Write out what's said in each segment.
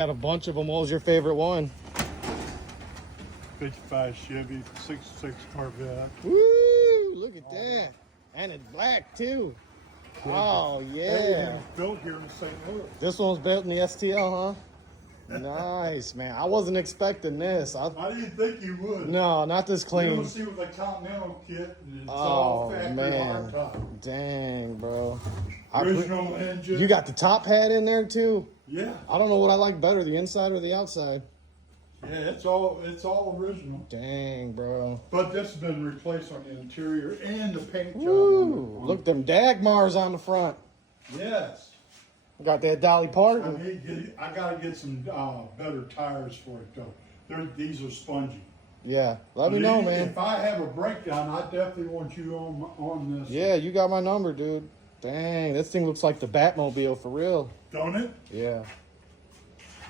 Had a bunch of them. What was your favorite one? 55 Chevy, 66 Corvette. Woo! Look at that. And it's black too. Oh Everything yeah. was built here in St. Louis. This one's built in the STL, huh? Nice, man. I wasn't expecting this. I didn't think you would. No, not this You clean. don't see with the Continental kit, and it's Oh all factory man. hardtop. Dang, bro. Original engine. You got the top hat in there too? Yeah. I don't know what I like better, the inside or the outside. Yeah, it's all original. Dang, bro. But this has been replaced on the interior and the paint job. Woo! Look, them Dagmars on the front. Yes. Got that Dolly Parton. I gotta get some better tires for it though. These are spongy. Yeah, let me know, man. If I have a breakdown, I definitely want you on this. Yeah, you got my number, dude. Dang, this thing looks like the Batmobile for real. Don't it? Yeah.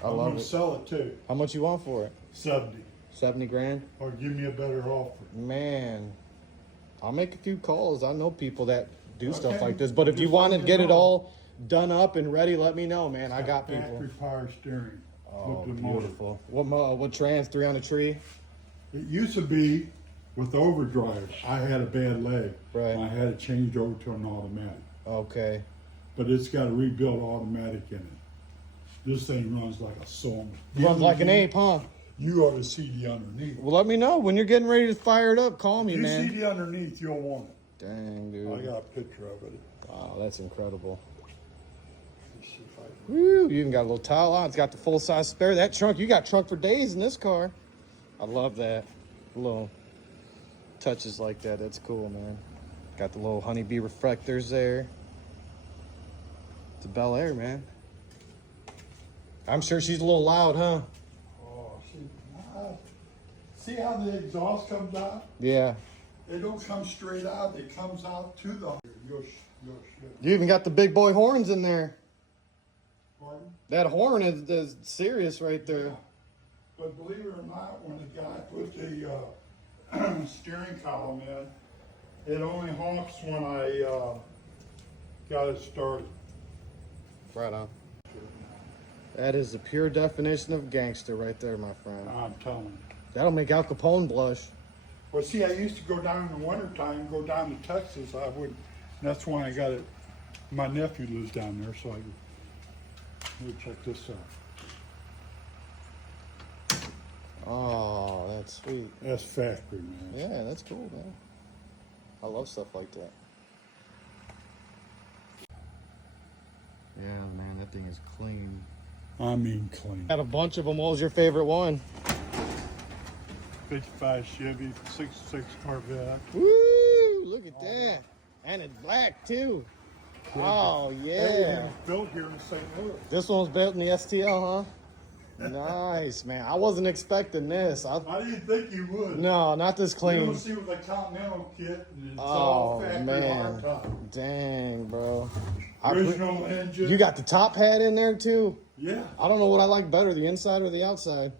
I'm love gonna it. sell it too. How much you want for it? 70. 70 grand? Or give me a better offer. Man, I'll make a few calls. I know people that do stuff Okay. like this. But if you Just want to let me get it know. all done up and ready, let me know, man. I got people. Factory power steering. Oh, with the motor. beautiful. What trans? 3 on a tree? It used to be with overdrive. I had a bad leg. Right. And I had to change over to an automatic. Okay. But it's got a rebuilt automatic in it. This thing runs like a song. Runs like an ape, huh? You ought to see the underneath. Well, let me know. When you're getting ready to fire it up, call me, You man. see the underneath, you'll want it. Dang, dude. I got a picture of it. Wow, that's incredible. Let's see if I can- Woo, you even got a little towel on. It's got the full-size spare. That trunk, you got trunk for days in this car. I love that. Little touches like that. That's cool, man. Got the little honeybee reflectors there. It's a Bel Air, man. I'm sure she's a little loud, huh? Oh, see how the exhaust comes out? Yeah. They don't come straight out. It comes out to the. Your shit. You even got the big boy horns in there. Pardon? That horn is serious right there. Yeah. But believe it or not, when the guy put the steering column in, it only honks when I got it started. Right on. That is the pure definition of gangster right there, my friend. I'm telling you. That'll make Al Capone blush. Well, see, I used to go down in the wintertime, go down to Texas. That's when I got it. My nephew lives down there, so let me check this out. Oh, that's sweet. That's factory, man. Yeah, that's cool, man. I love stuff like that. Yeah, man, that thing is clean. I mean clean. Had a bunch of them. What was your favorite one? 55 Chevy, 66 Corvette. Woo! Look at that. And it's black too. Oh Everything yeah. was built here in St. Louis. This one's built in the STL, huh? Nice, man. I wasn't expecting this. I didn't think you would. No, not this You clean. don't see with the Continental kit, and it's all Oh factory man. hardtop. Dang, bro. Original engine. You got the top hat in there too? Yeah. I don't know what I like better, the inside or the outside.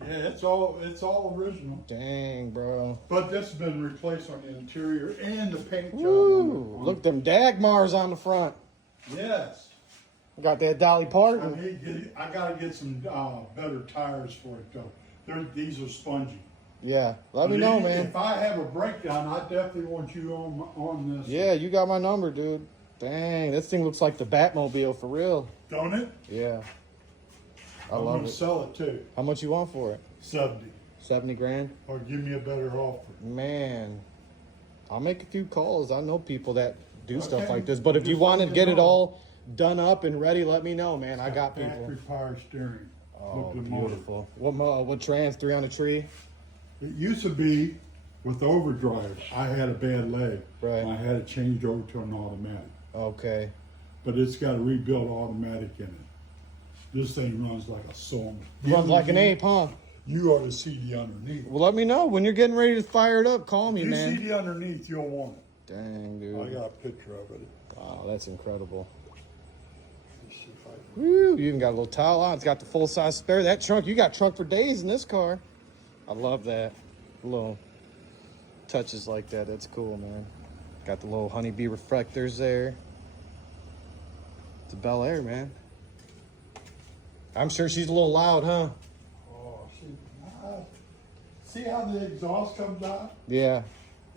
Yeah, it's all original. Dang, bro. But this has been replaced on the interior and the paint job. Woo! Look, them Dagmars on the front. Yes. Got that Dolly Parton. I gotta get some better tires for it though. These are spongy. Yeah, let me know, man. If I have a breakdown, I definitely want you on this. Yeah, you got my number, dude. Dang, this thing looks like the Batmobile for real. Don't it? Yeah. I I'm love gonna it. sell it too. How much you want for it? 70. 70 grand? Or give me a better offer. Man, I'll make a few calls. I know people that do stuff Okay. like this. But if you Just want to let me get it know. all done up and ready, let me know, man. I got people. Factory power steering. Oh, with the motor. beautiful. What trans? 3 on a tree? It used to be with overdrive. I had a bad leg. Right. And I had to change over to an automatic. Okay. But it's got a rebuilt automatic in it. This thing runs like a song. Runs like an ape, huh? You ought to see the underneath. Well, let me know. When you're getting ready to fire it up, call me, You man. see the underneath, you'll want it. Dang, dude. I got a picture of it. Wow, that's incredible. Let's see if I can- Woo, you even got a little towel on. It's got the full-size spare. That trunk, you got trunk for days in this car. I love that. Little touches like that. That's cool, man. Got the little honeybee reflectors there. It's a Bel Air, man. I'm sure she's a little loud, huh? Oh, see how the exhaust comes out? Yeah.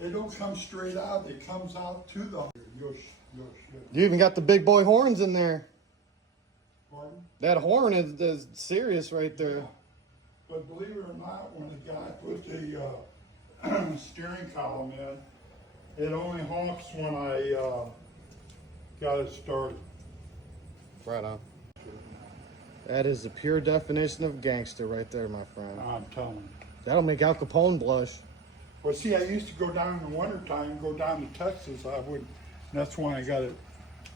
It don't come straight out. It comes out to the. You'll shit. You even got the big boy horns in there. Pardon? That horn is serious right there. Yeah. But believe it or not, when the guy put the steering column in, it only honks when I got it started. Right on. That is the pure definition of gangster right there, my friend. I'm telling you. That'll make Al Capone blush. Well, see, I used to go down in the wintertime, go down to Texas. I would. That's when I got it.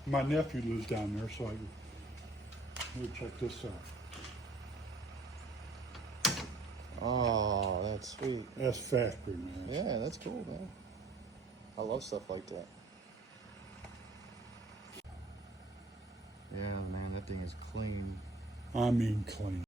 My nephew lives down there, so let me check this out. Oh, that's sweet. That's factory, man. Yeah, that's cool, man. I love stuff like that. Yeah, man, that thing is clean. I mean, clean.